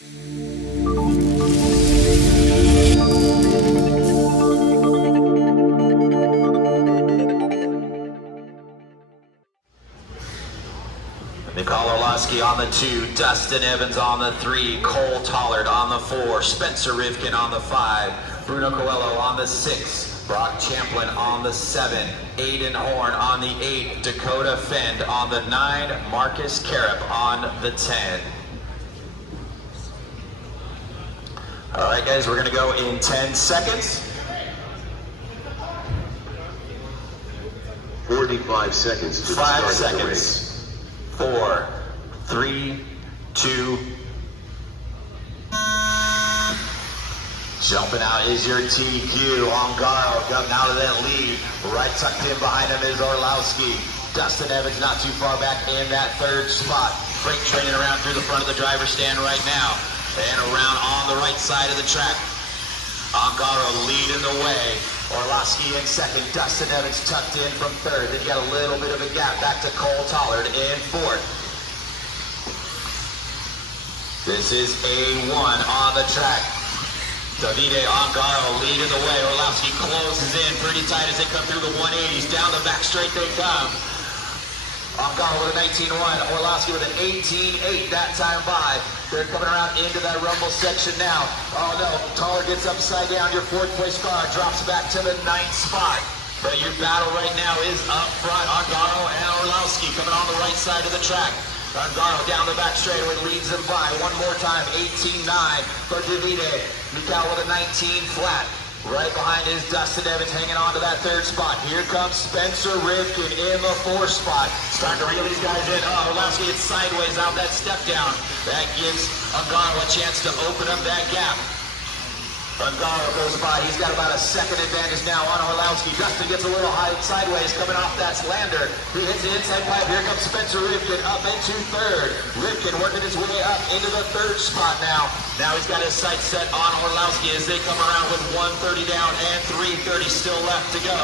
Orlowski on the 2, Dustin Evans on the 3, Cole Tollard on the 4, Spencer Rivkin on the 5, Bruno Coelho on the 6, Brock Champlin on the 7, Aiden Horn on the 8, Dakota Fend on the 9, Marcus Carup on the 10. All right, guys, we're going to go in 10 seconds. 45 seconds to 5 start seconds. the race. 4, 3, 2. Jumping out is your TQ. Ongaro coming out of that lead. Right tucked in behind him is Orlowski. Dustin Evans not too far back in that 3rd spot. Freight training around through the front of the driver's stand right now. And around on the right side of the track. Ongaro leading the way. Orlowski in 2nd. Dustin Evans tucked in from 3rd. Then you got a little bit of a gap back to Cole Tollard in 4th. This is A1 on the track. Davide Ongaro leading the way. Orlowski closes in pretty tight as they come through the 180s. Down the back straight they come. Ongaro with a 19.1. Orlowski with an 18.8 that time by. They're coming around into that rumble section now. Oh no, Tollard gets upside down. Your 4th place car drops back to the 9th spot. But your battle right now is up front. Ongaro and Orlowski coming on the right side of the track. Ongaro down the back straightaway leads them by. One more time, 18.9 for Davide. Mikal with a 19 flat. Right behind is Dustin Evans hanging on to that 3rd spot. Here comes Spencer Rivkin in the 4th spot. Starting to reel these guys in. Orlowski gets sideways out that step down. That gives Ongaro a chance to open up that gap. Ongaro goes by. He's got about a 2nd advantage now on Orlowski. Dustin gets a little high sideways coming off that slander. He hits the inside pipe. Here comes Spencer Rivkin up into 3rd. Rivkin working his way up into the 3rd spot now. Now he's got his sights set on Orlowski as they come around with 130 down and 330 still left to go.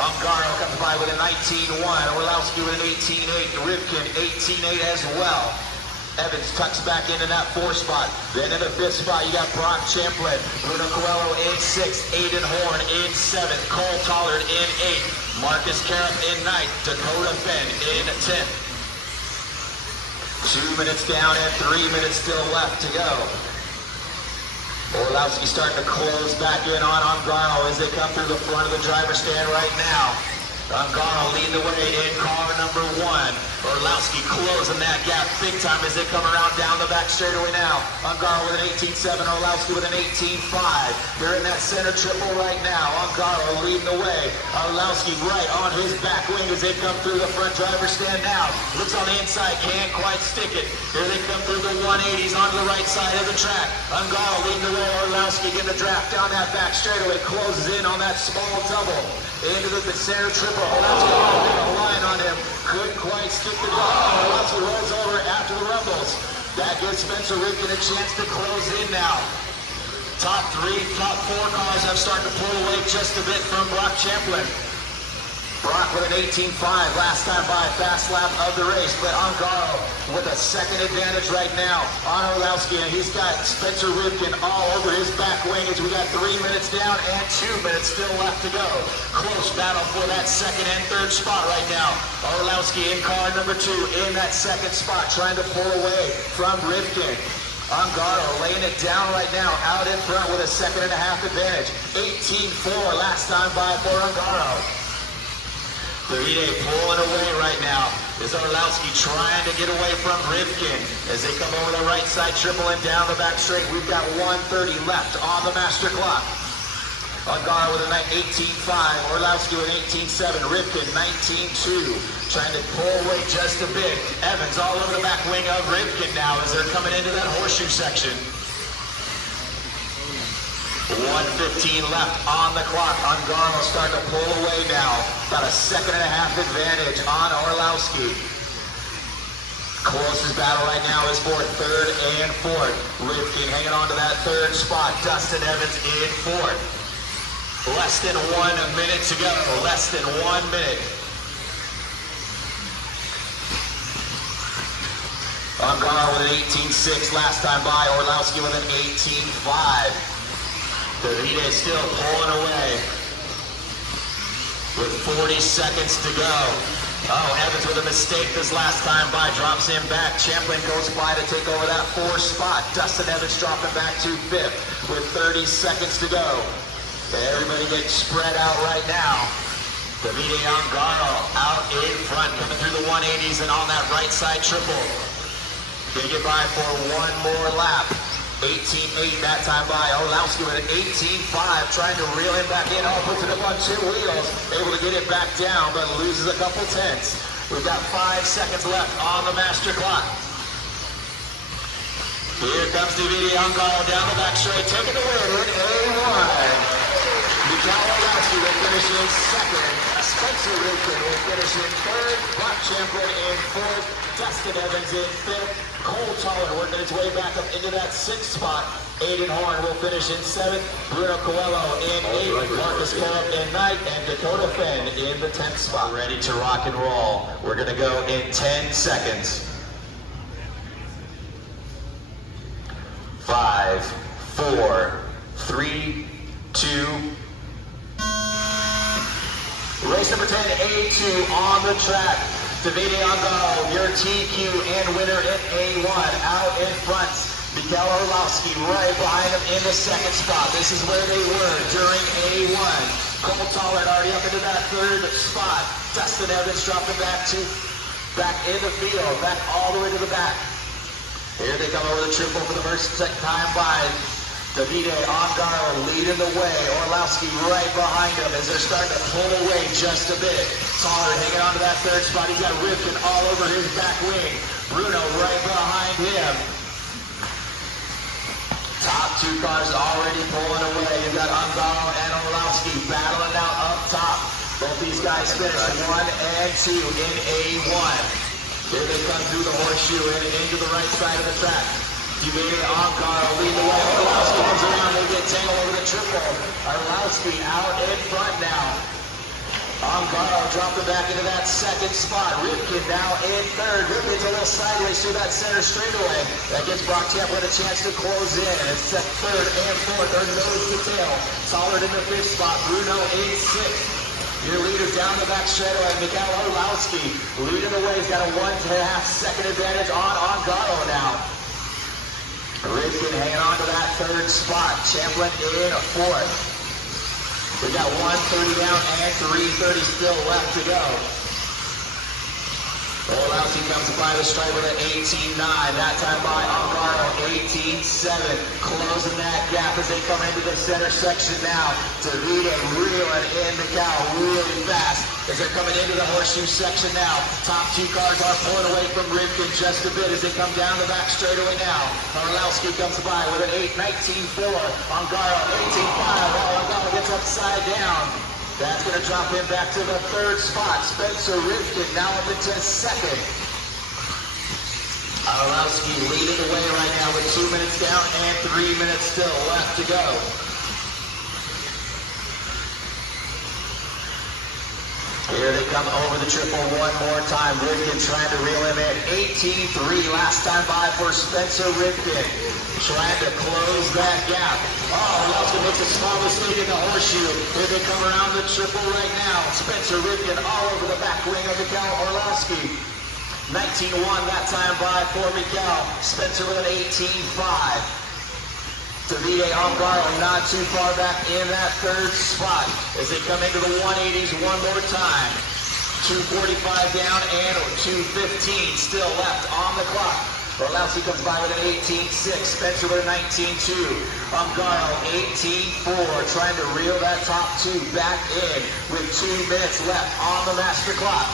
Ongaro comes by with a 19.1. Orlowski with an 18.8. Rivkin 18.8 as well. Evans tucks back into that 4th spot. Then in the 5th spot, you got Brock Champlin. Bruno Coelho in 6th. Aiden Horn in 7th. Cole Tollard in 8th. Marcus Carup in 9th. Dakota Fend in 10th. 2 minutes down and 3 minutes still left to go. Orlowski starting to close back in on Ongaro as they come through the front of the driver's stand right now. Ongaro leading the way in car number 1. Orlowski closing that gap big time as they come around down the back straightaway now. Ongaro with an 18.7, Orlowski with an 18.5. They're in that center triple right now. Ongaro leading the way. Orlowski right on his back wing as they come through the front driver's stand now. Looks on the inside, can't quite stick it. Here they come through the 180s onto the right side of the track. Ongaro leading the way. Orlowski getting the draft down that back straightaway. Closes in on that small double. Into the center triple. Orlowski got a line on him. Couldn't quite stick the ball. Orlowski rolls over after the rumbles. That gives Spencer Rivkin a chance to close in now. Top 4 cars have started to pull away just a bit from Brock Champlin. Brock with an 18.5 last time by, fast lap of the race, but Ongaro with a 2nd advantage right now on Orlowski, and he's got Spencer Rivkin all over his back wing as we got 3 minutes down and 2 minutes still left to go. Close battle for that 2nd and 3rd spot right now. Orlowski in car number 2 in that 2nd spot, trying to pull away from Rivkin. Ongaro laying it down right now, out in front with a 2.5 advantage. 18.4 last time by for Ongaro. Davide pulling away right now. Is Orlowski trying to get away from Rivkin as they come over the right side triple and down the back straight. We've got 1:30 left on the master clock. Ongaro with a 18.5, Orlowski with 18.7, Rivkin 19.2. Trying to pull away just a bit. Evans all over the back wing of Rivkin now as they're coming into that horseshoe section. 1:15 left on the clock. Ongaro starting to pull away now. About a 2.5 advantage on Orlowski. Closest battle right now is for 3rd and 4th. Rivkin hanging on to that 3rd spot. Dustin Evans in 4th. Less than 1 minute to go. Less than 1 minute. Ungaro with an 18.6 last time by. Orlowski with an 18.5. Davide still pulling away with 40 seconds to go. Oh, Evans with a mistake this last time by, drops him back. Champlin goes by to take over that 4th spot. Dustin Evans dropping back to 5th with 30 seconds to go. Everybody gets spread out right now. Davide Ungaro out in front, coming through the 180s and on that right side triple. Gonna get by for one more lap. 18.8 that time by. Orlowski with an 18.5, trying to reel him back in. Oh, puts it up on 2 wheels. Able to get it back down, but loses a couple tenths. We've got 5 seconds left on the master clock. Here comes Davide Ungaro down the back straight, taking the win in A1. Orlowski will finish in 2nd. Spencer Ripken will finish in 3rd. Brock Champlin in 4th. Dustin Evans in 5th. Cole Toller working its way back up into that 6th spot. Aiden Horn will finish in 7th. Bruno Coelho in 8th. Marcus Corup in 9th. And Dakota Fenn in the 10th spot. Ready to rock and roll. We're going to go in 10 seconds. 5, 4, 3, 2. Race number 10, A2 on the track. Davide Ungaro, your TQ and winner in A1. Out in front, Mikael Orlowski right behind him in the 2nd spot. This is where they were during A1. Cole Tollard already up into that 3rd spot. Dustin Evans dropping back in the field, back all the way to the back. Here they come over the triple for the first time by. Davide Ungaro leading the way. Orlowski right behind him as they're starting to pull away just a bit. Toller hanging on to that 3rd spot. He's got Ripken all over his back wing. Bruno right behind him. Top 2 cars already pulling away. You've got Ungaro and Orlowski battling out up top. Both these guys finished 1 and 2 in A1. Here they come through the horseshoe and into the right side of the track. Davide Ungaro leading the way. Orlowski comes around. They get tangled over the triple. Orlowski out in front now. Ungaro dropping back into that 2nd spot. Ripken now in 3rd. Ripken's a little sideways through that center straightaway. That gives Brock Champlin a chance to close in. It's 3rd and 4th. They're nose to tail. Tollard in the 5th spot. Bruno in 6th. Your leader down the back straightaway. Mikael Orlowski leading the way. He's got a 1.5 second advantage on Ungaro now. Ripken hanging on to that 3rd spot. Champlin in 4th. We got 1:30 down and 3:30 still left to go. Orlowski comes by the stripe with an 18.9. That time by Ungaro, 18.7. Closing that gap as they come into the center section now. Davide reeling in the cow really fast as they're coming into the horseshoe section now. Top 2 cars are pulling away from Ripken just a bit as they come down the back straightaway now. Orlowski comes by with an 8.19.4. Ungaro, 18.5. Ungaro gets upside down. That's going to drop him back to the 3rd spot. Spencer Ripken now up into 2nd. Orlowski leading the way right now with 2 minutes down and 3 minutes still left to go. Here they come over the triple one more time. Ripken trying to reel him in. 18.3 last time by for Spencer Ripken. Trying to close that gap. Oh, Orlowski makes a small mistake in the horseshoe. Here they come around the triple right now. Spencer Ripken all over the back wing of Mikael Orlowski. 19.1 that time by for Mikael. Spencer with an 18.5. Davide Ungaro not too far back in that 3rd spot as they come into the 180s one more time. 2:45 down and 2:15 still left on the clock. Orlowski comes by with an 18.6. Spencer with a 19.2. Ungaro 18.4. Trying to reel that top 2 back in with 2 minutes left on the master clock.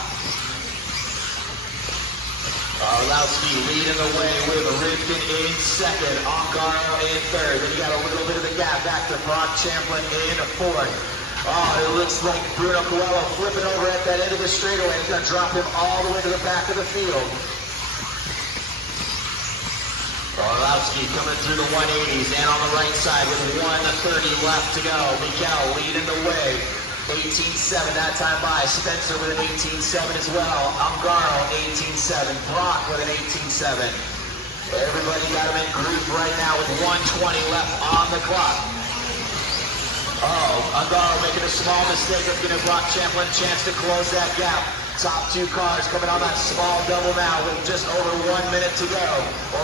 Orlowski leading the way with Ripken in 2nd. Ungaro in 3rd. Then you got a little bit of a gap back to Brock Champlin in 4th. Oh, it looks like Bruno Coelho flipping over at that end of the straightaway. He's going to drop him all the way to the back of the field. Orlowski coming through the 180s and on the right side with 1:30 left to go. Mikael leading the way. 18.7 that time by. Spencer with an 18.7 as well. Ungaro 18.7. Brock with an 18.7. Everybody got them in group right now with 1:20 left on the clock. Oh, Ungaro making a small mistake that's going to block Champlin a chance to close that gap. Top two cars coming on that small double now with just over 1 minute to go.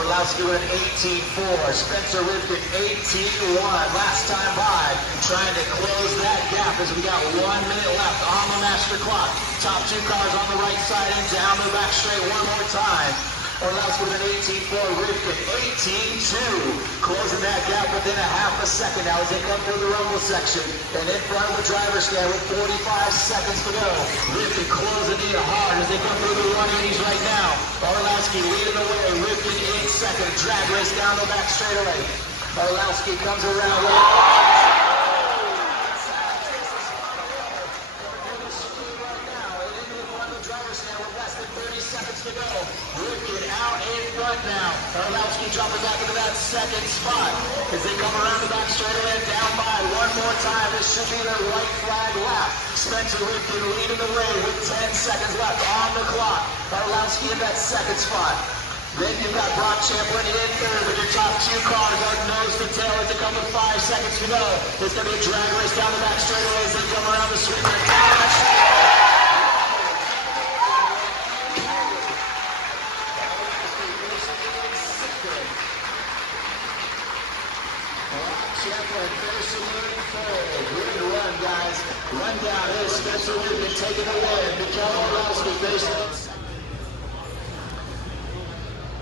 Orlowski with an 18.4. Spencer Rivkin 18.1. Last time by, trying to close that gap as we got 1 minute left on the master clock. Top two cars on the right side and down the back straight one more time. Orlowski with an 18.4, Rivkin 18.2, closing that gap within a half a second now as they come through the rumble section. And in front of the driver's stand with 45 seconds to go. Rivkin closing in hard as they come through the 180s right now. Orlowski leading the way, Rivkin in second, drag race down the back straightaway. Orlowski comes around with to go. Rivkin out in front now. Orlowski dropping back into that second spot as they come around the back straightaway and down by one more time. This should be their white flag lap. Spencer Rivkin leading the way with 10 seconds left on the clock. Orlowski in that second spot. Then you've got Brock Champlin in third with your top two cars on nose to tail as they come with 5 seconds to go. There's going to be a drag race down the back straightaway as they come around the sweeper and down the back straightaway. Champlin finishing moving forward. Good run, guys. Run down here. Spencer Rivkin taking the win. Miguel Orlowski finishing.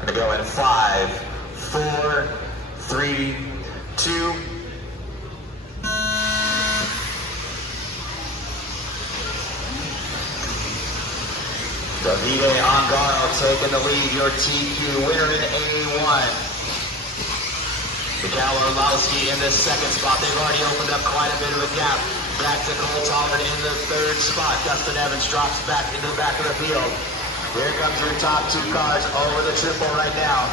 Going to go in 5, 4, 3, 2. Davide Ungaro taking the lead. Your TQ winner in A1. Miguel Orlowski in the second spot. They've already opened up quite a bit of a gap. Back to Cole Tollard in the third spot. Dustin Evans drops back into the back of the field. Here comes your top two cars over the triple right now.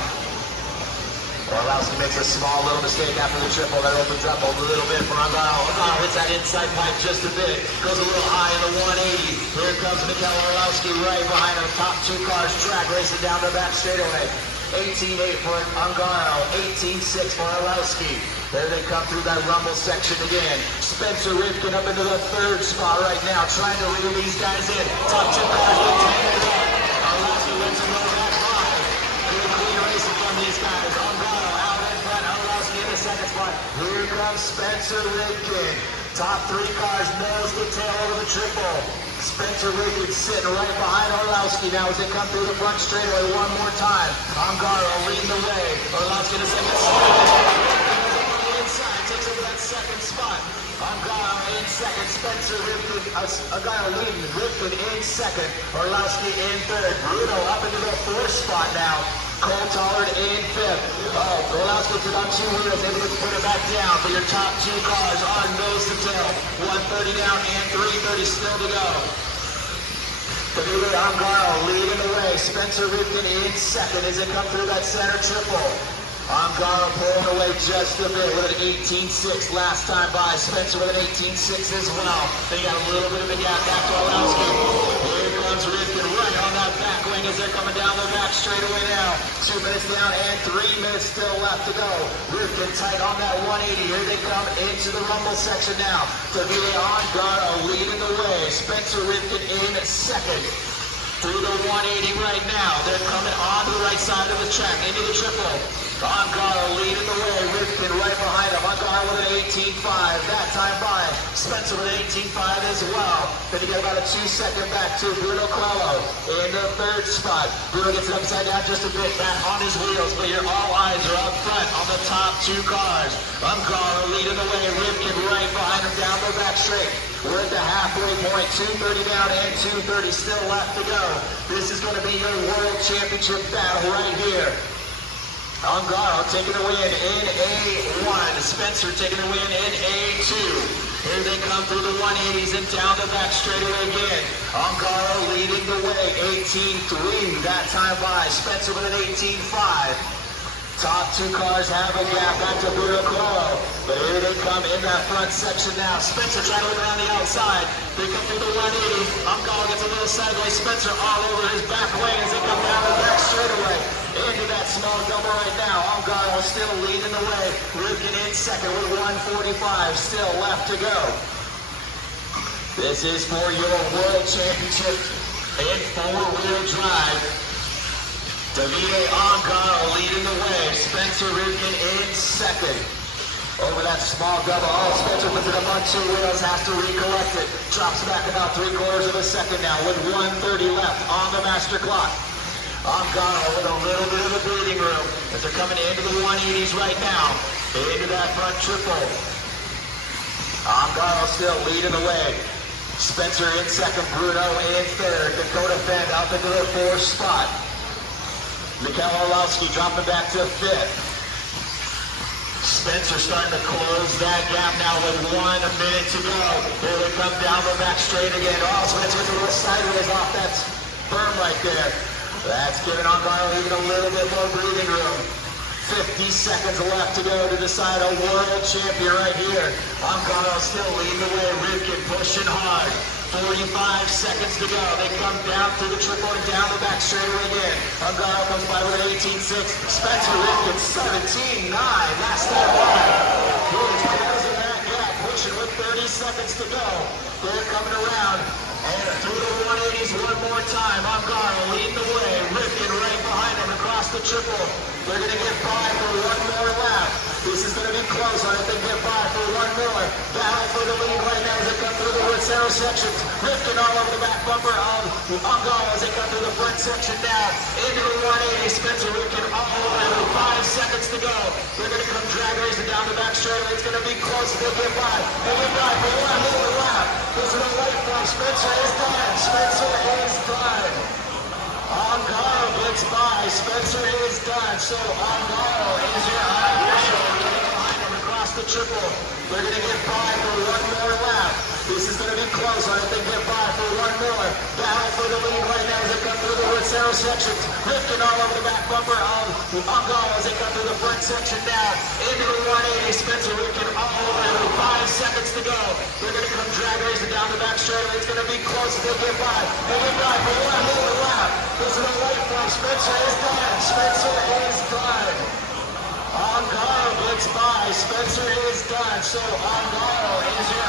Orlowski makes a small little mistake after the triple. That opens up a little bit for Ungaro. Ungaro hits that inside pipe just a bit. Goes a little high in the 180. Here comes Miguel Orlowski right behind him. Top two cars drag racing down the back straightaway. 18.8 for Ungaro, 18.6 for Orlowski. There they come through that rumble section again. Spencer Rivkin up into the third spot right now, trying to reel these guys in. Top two cars with 10. Orlowski wins a little back high. Good clean racing from these guys. Ungaro out in front, Orlowski in the second spot. Here comes Spencer Rivkin. Top three cars nose to tail over the triple. Spencer Rivkin sitting right behind Orlowski now as they come through the front straightaway one more time. Ungaro leading the way. Orlowski in the second spot. Inside, takes over that second spot. Ungaro in second. Spencer Rivkin, Ungaro leading. Rivkin in second. Orlowski in third. Bruno up into the fourth spot now. Cole Tollard in fifth. Oh, Orlowski took on two wheels, able to put it back down. But your top two cars are nose to tail. 130 down and 330 still to go. Davide Ungaro leading the way. Spencer Rivkin in second as they come through that center triple. Ungaro pulling away just a bit with an 18.6 last time by. Spencer with an 18.6 as well. They got a little bit of a gap back to Orlowski. Here comes Rivkin right on that back wing as they're coming down the back straightaway now. 2 minutes down and 3 minutes still left to go. Rivkin tight on that 180. Here they come into the rumble section now. Davide Ungaro leading the way. Spencer Rivkin in second. Through the 180 right now. They're coming on the right side of the track into the triple. Ungaro leading the way. Rivkin right behind him. Ungaro with an 18.5. That time by. Spencer with an 18.5 as well. Then you get about a 2-second back to Bruno Coelho in the third spot. Bruno gets it upside down just a bit back on his wheels, but your all eyes are up front on the top two cars. Ungaro leading the way. Rivkin right behind him down the back straight. We're at the halfway point, 2:30 down and 2:30 still left to go. This is going to be your World Championship battle right here. Ungaro taking the win in A1. Spencer taking the win in A2. Here they come through the 180s and down the back straightaway again. Ungaro leading the way, 18.3 that time by. Spencer with an 18.5. Top two cars have a gap back to Buracoro. But here they come in that front section now. Spencer trying to look around the outside. They come through the 180. Umgall gets a little sideways. Spencer all over his back wing as they come down the back straightaway. Into that small double right now. Umgall still leading the way. Rivkin in second with 145 still left to go. This is for your World Championship in four-wheel drive. Davide Umgall leading the way. Spencer Rivkin in second. Over that small double. Oh, Spencer puts it up on two wheels, has to recollect it. Drops back about 3/4 of a second now with 1:30 left on the master clock. Umgall with a little bit of a breathing room as they're coming into the 180s right now. Into that front triple. Umgall still leading the way. Spencer in second, Bruno in third. Dakota Fend up into the fourth spot. Mikhail Orlowski dropping back to fifth. Spencer starting to close that gap now with 1 minute to go. Here they come down the back straight again. Oh, Spencer's a little sideways off that berm right there. That's giving Umgall even a little bit more breathing room. 50 seconds left to go to decide a world champion right here. Umgall still leading the way. Rivkin pushing hard. 45 seconds to go. They come down through the triple and down the back straightaway again. Umgall comes by with an 18.6. Spencer Rivkin 17.9. Last that line. He's closing that gap, pushing with 30 seconds to go. They're coming around. And through the 180s one more time. Umgall leading the way. Rivkin right behind him across the triple. They're going to get by for one more lap. This is going to be close. I think get by for one more. Battle for the lead right now as they come through the Wood-Sarrow sections. Rivkin all over the back bumper of Umgall as they come through the front section now. Into the 180. Spencer Rivkin all over with 5 seconds to go. They're going to come drag racing down the back straightaway. It's going to be close as they get by. They get by for one more lap. This is a late flag. Spencer is done. Spencer is done. Umgall gets by. Spencer is done. So Umgall is your official. Getting behind him across the triple. They're going to get by for one more lap. This is going to be close. I think get by for one more. Battle for the lead right now as they come through the Wood-Sarrow sections. Rivkin all over the back bumper of Umgall as they come through the front section now. Into the 180. Spencer Rivkin all over with 5 seconds to go. They're going to come drag racing down the back straightaway. It's going to be close as they get by. They get by for one more lap. This is a late flag. Spencer is done. Spencer is done. Umgall gets by. Spencer is done. So Umgall is your